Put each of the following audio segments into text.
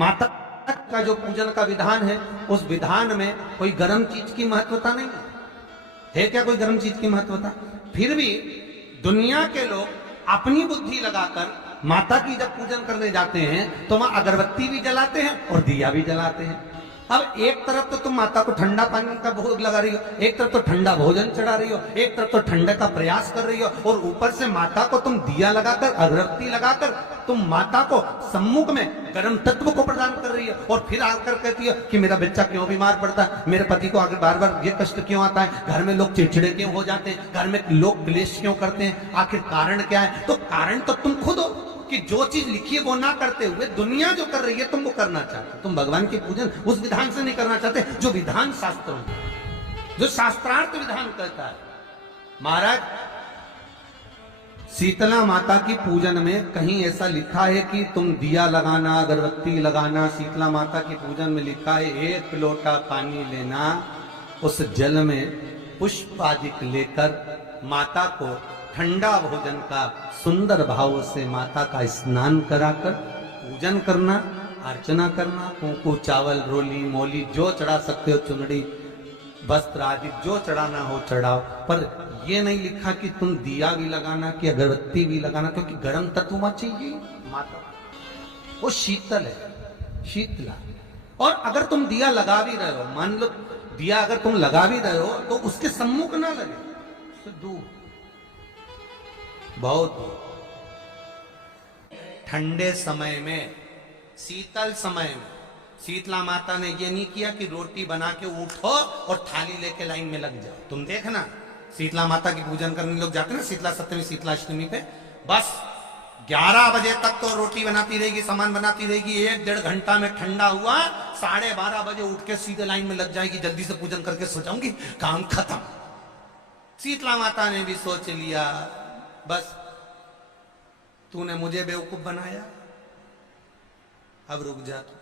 माता का जो पूजन का विधान है, उस विधान में कोई गर्म चीज की महत्वता नहीं है क्या? कोई गर्म चीज की महत्वता? फिर भी दुनिया के लोग अपनी बुद्धि लगाकर माता की जब पूजन करने जाते हैं तो वहां अगरबत्ती भी जलाते हैं और दिया भी जलाते हैं। अब एक तरफ तो तुम माता को ठंडा पानी का भोग लगा रही हो, एक तरफ तो ठंडा भोजन चढ़ा रही हो, एक तरफ तो ठंडे का प्रयास कर रही हो, और ऊपर से माता को तुम दिया लगाकर अगरबत्ती लगाकर तुम माता को सम्मुख में गर्म तत्व को प्रदान कर रही हो, और फिर आकर कहती हो कि मेरा बच्चा क्यों बीमार पड़ता है, मेरे पति को आगे बार बार ये कष्ट क्यों आता है, घर में लोग चिड़चिड़े क्यों हो जाते हैं, घर में लोग क्लेश क्यों करते हैं, आखिर कारण क्या है? तो कारण तो तुम खुद हो कि जो चीज लिखी है वो ना करते हुए दुनिया जो कर रही है तुम वो करना चाहते हो। तुम भगवान की पूजन उस विधान से नहीं करना चाहते जो विधान शास्त्रों में, जो शास्त्रार्थ विधान कहता है। महाराज, शीतला माता की पूजन में कहीं ऐसा लिखा है कि तुम दिया लगाना, अगरबत्ती लगाना? शीतला माता की पूजन में लिखा है एक लोटा पानी लेना, उस जल में पुष्प आदि लेकर माता को ठंडा भोजन का सुंदर भाव से माता का स्नान कराकर पूजन करना, अर्चना करना, कुंकू चावल रोली मोली जो चढ़ा सकते हो, चुनड़ी वस्त्र आदि जो चढ़ाना हो चढ़ाओ, पर ये नहीं लिखा कि तुम दिया भी लगाना कि अगरबत्ती भी लगाना, क्योंकि गर्म तत्व वहां चाहिए। माता वो शीतल है, शीतला। और अगर तुम दिया लगा भी रहे हो, मान लो दिया अगर तुम लगा भी रहे हो तो उसके सम्मुख ना लगे, दूर, बहुत ठंडे समय में, शीतल समय में शीतला माता ने ये नहीं किया कि रोटी बना के उठो और थाली लेके लाइन में लग जाओ। तुम देखना शीतला माता की पूजन करने लोग जाते हैं ना शीतला सप्तमी, शीतला अष्टमी पे, बस 11 बजे तक तो रोटी बनाती रहेगी, सामान बनाती रहेगी, 1-1.5 घंटा में ठंडा हुआ, 12:30 बजे उठ के सीधे लाइन में लग जाएगी, जल्दी से पूजन करके सो जाऊंगी, काम खत्म। शीतला माता ने भी सोच लिया बस तूने मुझे बेवकूफ बनाया, अब रुक जा तू।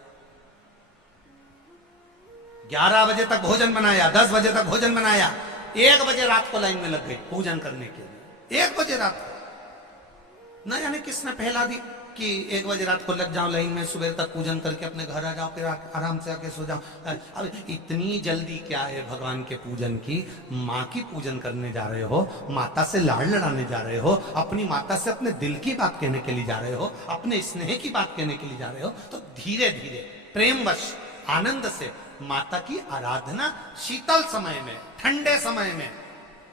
11 बजे तक भोजन बनाया, 10 बजे तक भोजन बनाया, 1 बजे रात को लाइन में लग गई पूजन करने के लिए। 1 बजे रात को न जाने किसने पहला दी कि 1 बजे रात को लग जाओ लाइन में, सुबह तक पूजन करके अपने घर आ जाओ, फिर आराम से आके सो जाओ। अब इतनी जल्दी क्या है भगवान के पूजन की? माँ की पूजन करने जा रहे हो, माता से लाड़ लड़ाने जा रहे हो, अपनी माता से अपने दिल की बात कहने के लिए जा रहे हो, अपने स्नेह की बात कहने के लिए जा रहे हो, तो धीरे धीरे प्रेमवश आनंद से माता की आराधना शीतल समय में, ठंडे समय में।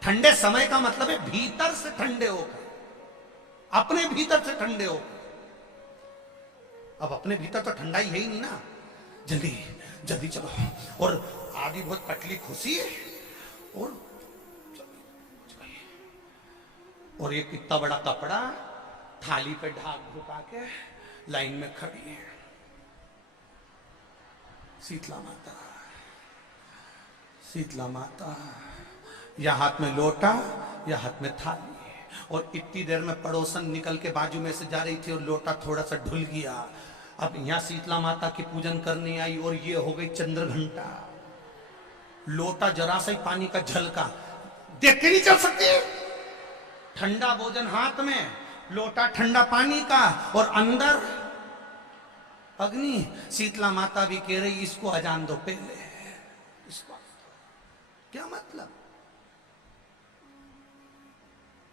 ठंडे समय का मतलब है भीतर से ठंडे होकर, अपने भीतर से ठंडे होकर। अब अपने भीतर तो ठंडा ही है ही नहीं ना, जल्दी जल्दी चलो, और आदि बहुत पतली खुशी है, और ये कितना बड़ा कपड़ा थाली पे ढाक ढुका के लाइन में खड़ी है शीतला माता। शीतला माता, या हाथ में लोटा या हाथ में थाली, और इतनी देर में पड़ोसन निकल के बाजू में से जा रही थी और लोटा थोड़ा सा ढुल गया। अब यहां शीतला माता की पूजन करने आई और ये हो गई चंद्र घंटा, लोटा जरा सा ही पानी का झलका, देख के नहीं चल सकती। ठंडा भोजन हाथ में, लोटा ठंडा पानी का, और अंदर अग्नि। शीतला माता भी कह रही इसको अजान दो पहले, इसको क्या मतलब?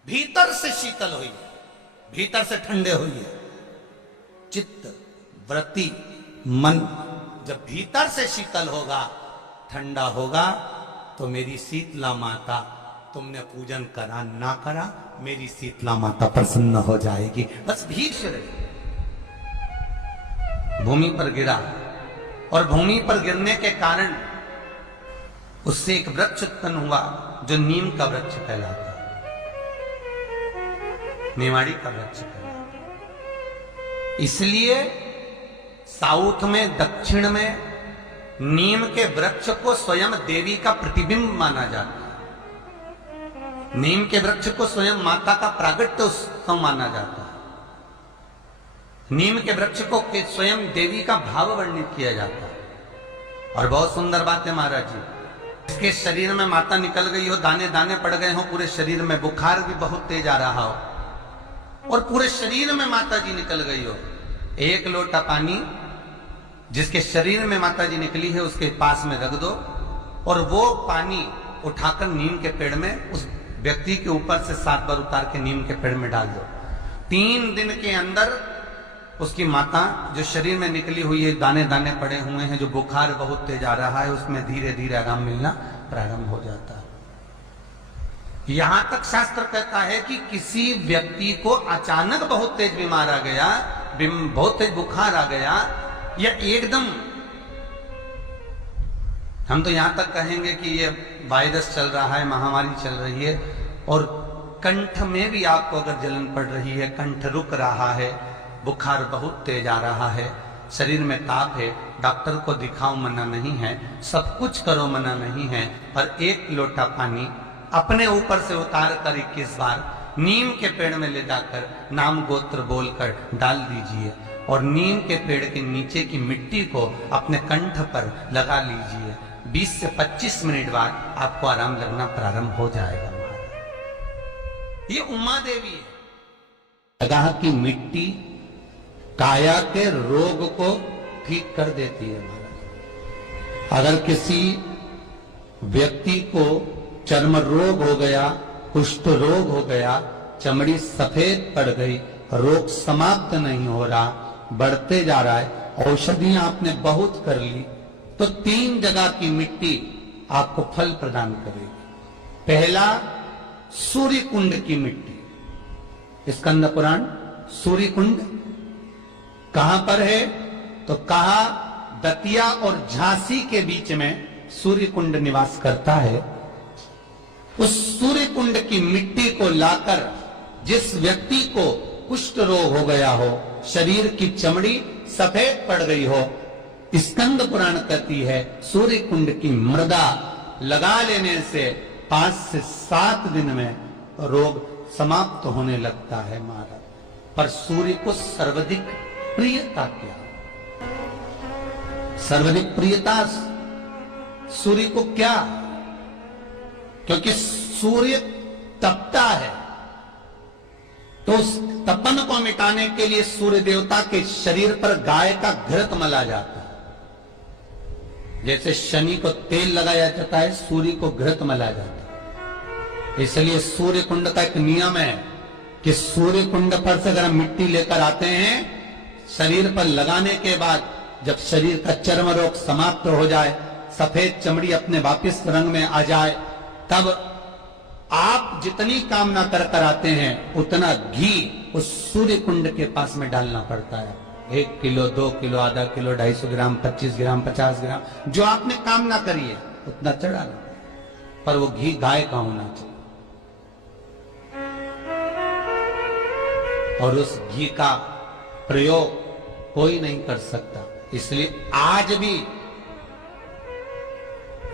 भीतर से शीतल हुई, भीतर से ठंडे हुई। चित्त वृत्ति मन जब भीतर से शीतल होगा, ठंडा होगा, तो मेरी शीतला माता, तुमने पूजन करा ना करा, मेरी शीतला माता प्रसन्न हो जाएगी। बस भीतर भूमि पर गिरा, और भूमि पर गिरने के कारण उससे एक वृक्ष उत्पन्न हुआ जो नीम का वृक्ष कहलाता, मेवाड़ी का वृक्ष कहलाता। इसलिए साउथ में, दक्षिण में नीम के वृक्ष को स्वयं देवी का प्रतिबिंब माना जाता है। नीम के वृक्ष को स्वयं माता का प्रागट्य उत्सव माना जाता है। नीम के वृक्ष को स्वयं देवी का भाव वर्णित किया जाता है। और बहुत सुंदर बात है महाराज जी, इसके शरीर में माता निकल गई हो, दाने दाने पड़ गए हो पूरे शरीर में, बुखार भी बहुत तेज आ रहा हो, और पूरे शरीर में माता जी निकल गई हो, 1 लोटा पानी जिसके शरीर में माता जी निकली है उसके पास में रख दो और वो पानी उठाकर नीम के पेड़ में उस व्यक्ति के ऊपर से 7 बार उतार के नीम के पेड़ में डाल दो। 3 दिन के अंदर उसकी माता जो शरीर में निकली हुई है, दाने दाने पड़े हुए हैं, जो बुखार बहुत तेज आ रहा है, उसमें धीरे धीरे आराम मिलना प्रारंभ हो जाता है। यहां तक शास्त्र कहता है कि किसी व्यक्ति को अचानक बहुत तेज बीमार आ गया, बहुत तेज बुखार आ गया, या एकदम, हम तो यहां तक कहेंगे कि ये वायरस चल रहा है, महामारी चल रही है, और कंठ में भी आपको अगर जलन पड़ रही है, कंठ रुक रहा है, बुखार बहुत तेज आ रहा है, शरीर में ताप है, डॉक्टर को दिखाओ मना नहीं है, सब कुछ करो मना नहीं है, पर 1 लोटा पानी अपने ऊपर से उतार कर 21 बार नीम के पेड़ में ले जाकर नाम गोत्र बोलकर डाल दीजिए और नीम के पेड़ के नीचे की मिट्टी को अपने कंठ पर लगा लीजिए। 20 से 25 मिनट बाद आपको आराम लगना प्रारंभ हो जाएगा। ये उमा देवी है। जगह की मिट्टी काया के रोग को ठीक कर देती है महाराज। अगर किसी व्यक्ति को चर्म रोग हो गया, कुष्ठ रोग हो गया, चमड़ी सफेद पड़ गई, रोग समाप्त नहीं हो रहा, बढ़ते जा रहा है, औषधियां आपने बहुत कर ली, तो 3 जगह की मिट्टी आपको फल प्रदान करेगी। पहला, सूर्य कुंड की मिट्टी। स्कंद पुराण सूर्य कुंड कहां पर है? तो कहा दतिया और झांसी के बीच में सूर्य कुंड निवास करता है। उस सूर्य कुंड की मिट्टी को लाकर जिस व्यक्ति को कुष्ठ रोग हो गया हो, शरीर की चमड़ी सफेद पड़ गई हो, स्कंद पुराण कहती है सूर्य कुंड की मृदा लगा लेने से 5 से 7 दिन में रोग समाप्त होने लगता है महाराज। पर सूर्य को सर्वाधिक प्रियता क्या? सर्वाधिक प्रियता सूर्य को क्या? क्योंकि सूर्य तपता है, तो उस तपन को मिटाने के लिए सूर्य देवता के शरीर पर गाय का घृत मला जाता है। जैसे शनि को तेल लगाया जाता है, सूर्य को घृत मला जाता है। इसलिए सूर्य कुंड का एक नियम है कि सूर्य कुंड पर से अगर हम मिट्टी लेकर आते हैं, शरीर पर लगाने के बाद जब शरीर का चर्म रोग समाप्त हो जाए, सफेद चमड़ी अपने वापिस रंग में आ जाए, तब आप जितनी कामना कर आते हैं उतना घी उस सूर्य कुंड के पास में डालना पड़ता है। 1 किलो, 2 किलो, आधा किलो, 250 ग्राम, 25 ग्राम, 50 ग्राम, जो आपने कामना करी है उतना चढ़ाना, पर वो घी गाय का होना चाहिए। और उस घी का प्रयोग कोई नहीं कर सकता। इसलिए आज भी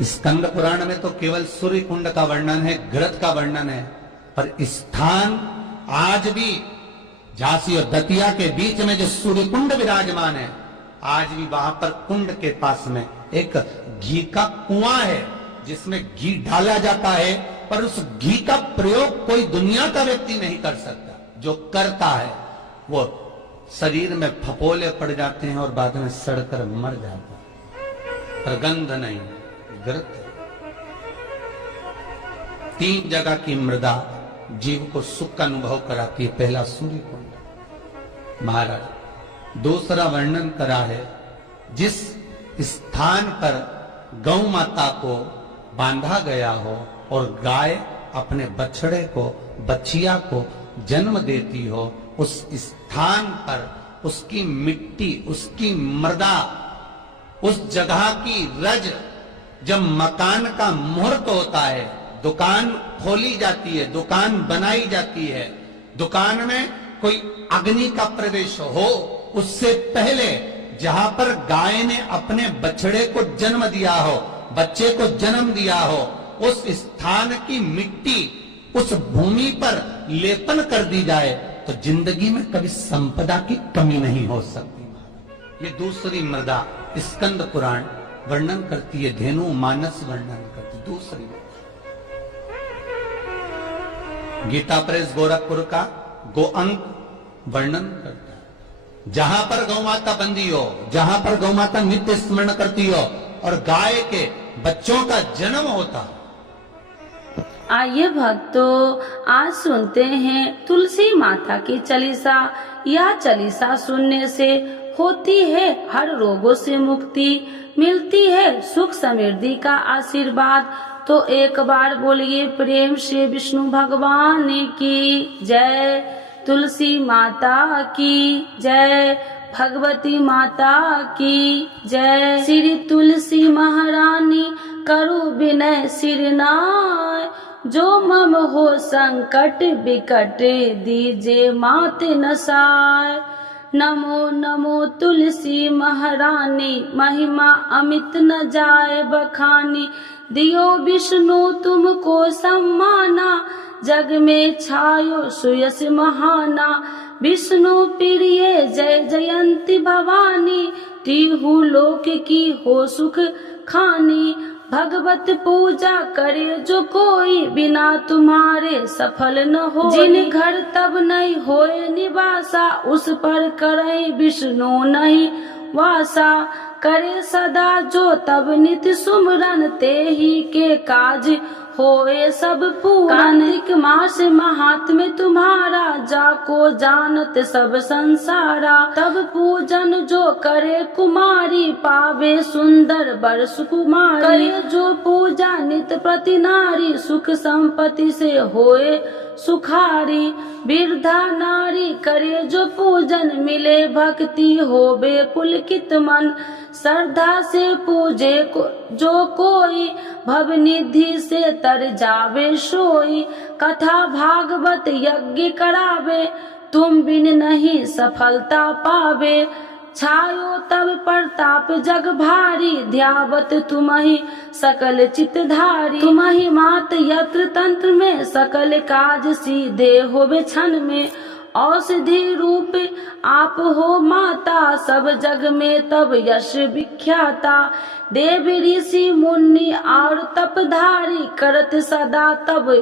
स्कंद पुराण में तो केवल सूर्य कुंड का वर्णन है, घृत का वर्णन है, पर स्थान आज भी झांसी और दतिया के बीच में जो सूर्य कुंड विराजमान है, आज भी वहां पर कुंड के पास में एक घी का कुआं है जिसमें घी डाला जाता है, पर उस घी का प्रयोग कोई दुनिया का व्यक्ति नहीं कर सकता। जो करता है वो शरीर में फपोले पड़ जाते हैं और बाद में सड़कर मर जाता है, पर गंध नहीं, घृत। 3 जगह की मृदा जीव को सुख का अनुभव कराती है। पहला सूर्य कुंड महाराज। दूसरा वर्णन करा है, जिस स्थान पर गौ माता को बांधा गया हो और गाय अपने बछड़े को, बछिया को जन्म देती हो, उस स्थान पर उसकी मिट्टी, उसकी मृदा, उस जगह की रज, जब मकान का मुहूर्त होता है, दुकान खोली जाती है, दुकान बनाई जाती है, दुकान में कोई अग्नि का प्रवेश हो, उससे पहले जहां पर गाय ने अपने बछड़े को जन्म दिया हो, बच्चे को जन्म दिया हो, उस स्थान की मिट्टी उस भूमि पर लेपन कर दी जाए तो जिंदगी में कभी संपदा की कमी नहीं हो सकती। ये दूसरी मृदा स्कंद पुराण वर्णन करती है, धेनु मानस वर्णन करती। दूसरी गीता प्रेस गोरखपुर का गोअंक वर्णन करता है। जहां पर गौ माता बंदी हो, जहां पर गौ माता नित्य स्मरण करती हो और गाय के बच्चों का जन्म होता। आइए भक्तों, आज सुनते हैं तुलसी माता की चालीसा। यह चालीसा सुनने से होती है हर रोगों से मुक्ति, मिलती है सुख समृद्धि का आशीर्वाद। तो एक बार बोलिए प्रेम से विष्णु भगवान की जय, तुलसी माता की जय, भगवती माता की जय। श्री तुलसी महारानी करु विनय सिरनाय, जो मम हो संकट विकट दीजे मात नसाय। नमो नमो तुलसी महारानी, महिमा अमित न जाए बखानी। दियो विष्णु तुमको सम्माना, जग में छायो सुयस महाना। विष्णु प्रिय जय जयंती भवानी, तिहु लोक की हो सुख खानी। भगवत पूजा करे जो कोई, बिना तुम्हारे सफल न हो। जिन घर तब नहीं होए निवासा, उस पर करे विष्णु नहीं वासा। करे सदा जो तब नित्य सुमरन, ते ही के काज होए सब पूरन। कार्तिक मास महात्म्य तुम्हारा, जाको जानत सब संसारा। तब पूजन जो करे कुमारी, पावे सुंदर बर सुकुमारी। करे जो पूजा नित प्रति नारी, सुख संपत्ति से होए सुखारी। वृद्धा नारी करे जो पूजन, मिले भक्ति होवे पुलकित मन। श्रद्धा से पूजे जो कोई, भव निधि से तर जावे सोई। कथा भागवत यज्ञ करावे, तुम बिन नहीं सफलता पावे। छायो तब प्रताप जग भारी, ध्यावत तुमहि सकल चितधारी। तुमहि मात यत्र तंत्र में, सकल काज सीधे होवे क्षण में। औषधि रूप आप हो माता, सब जग में तब यश विख्याता। देव ऋषि मुनि और तपधारी, करत सदा तब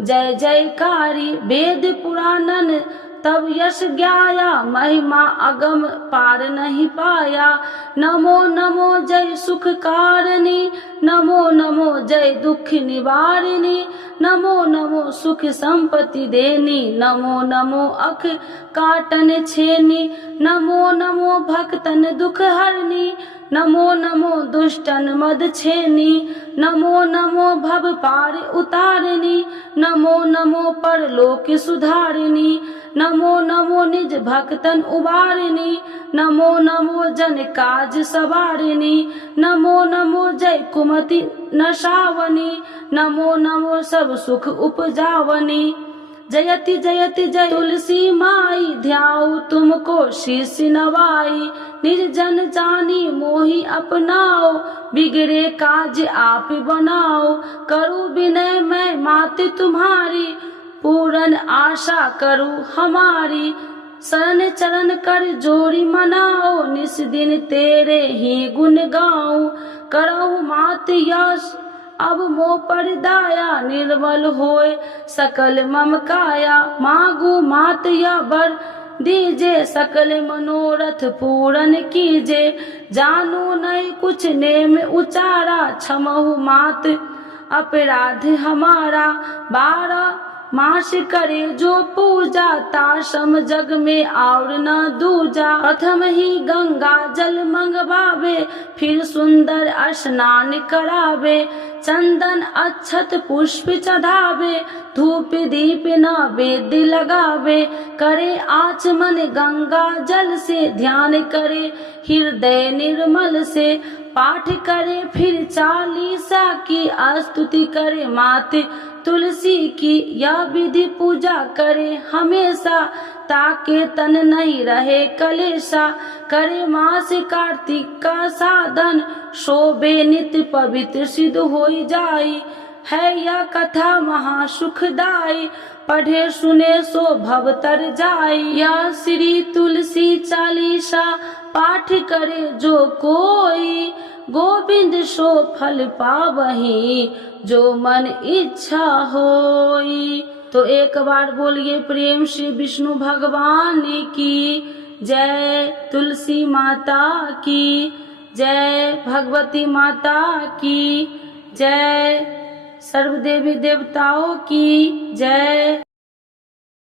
जय जयकारी। वेद पुराणन तब यश ज्ञाया, महिमा अगम पार नहीं पाया। नमो नमो जय सुख कारिणी, नमो नमो जय दुख निवारिणी। नमो नमो सुख संपत्ति देनी, नमो नमो अख काटन छेनी। नमो नमो भक्तन दुख हरनी, नमो नमो दुष्टन मद छेनी। नमो नमो भव पार उतारिणी, नमो नमो परलोक सुधारिणी। नमो नमो निज भक्तन उबारिणी, नमो नमो जन काज सवारिणी। नमो नमो जय कुमति नशावनी, नमो नमो सब सुख उपजावनी। जयति जयति जय तुलसी माई, ध्याऊ तुमको शीश नवाई। निर्जन जानी मोहि अपनाओ, बिगड़े काज आप बनाओ। करूँ विनय मैं माते तुम्हारी, पूरन आशा करूँ हमारी। शरण चरण कर जोड़ी मनाओ, निस दिन तेरे ही गुण गाऊं। करहु मात यश अब मोह पर दाया, निर्मल होए सकल मम काया। मांगू मात या बर दीजे, सकल मनोरथ पूरन कीजे। जानू नहीं कुछ नेम उचारा, क्षमहु मात अपराध हमारा। 12 मास करे जो पूजा, ताशम जग में और न दूजा। प्रथम ही गंगा जल मंगवावे, फिर सुंदर स्नान करावे। चंदन अक्षत पुष्प चढ़ावे, धूप दीप नैवेद्य लगावे। करे आचमन गंगा जल से, ध्यान करे हृदय निर्मल से। पाठ करे फिर चालीसा की, स्तुति करे माते तुलसी की। यह विधि पूजा करे हमेशा, ताके तन नहीं रहे कलेशा। करे मास कार्तिक का साधन, शोभे नित्य पवित्र सिद्ध होई जाई। है यह कथा महासुखदाई, पढ़े सुने सो भव तर जाई। यह श्री तुलसी चालीसा, पाठ करे जो कोई। गोविंद सो फल पावही, जो मन इच्छा होई। तो एक बार बोलिए प्रेम से विष्णु भगवान की जय, तुलसी माता की जय, भगवती माता की जय, सर्व देवी देवताओं की जय।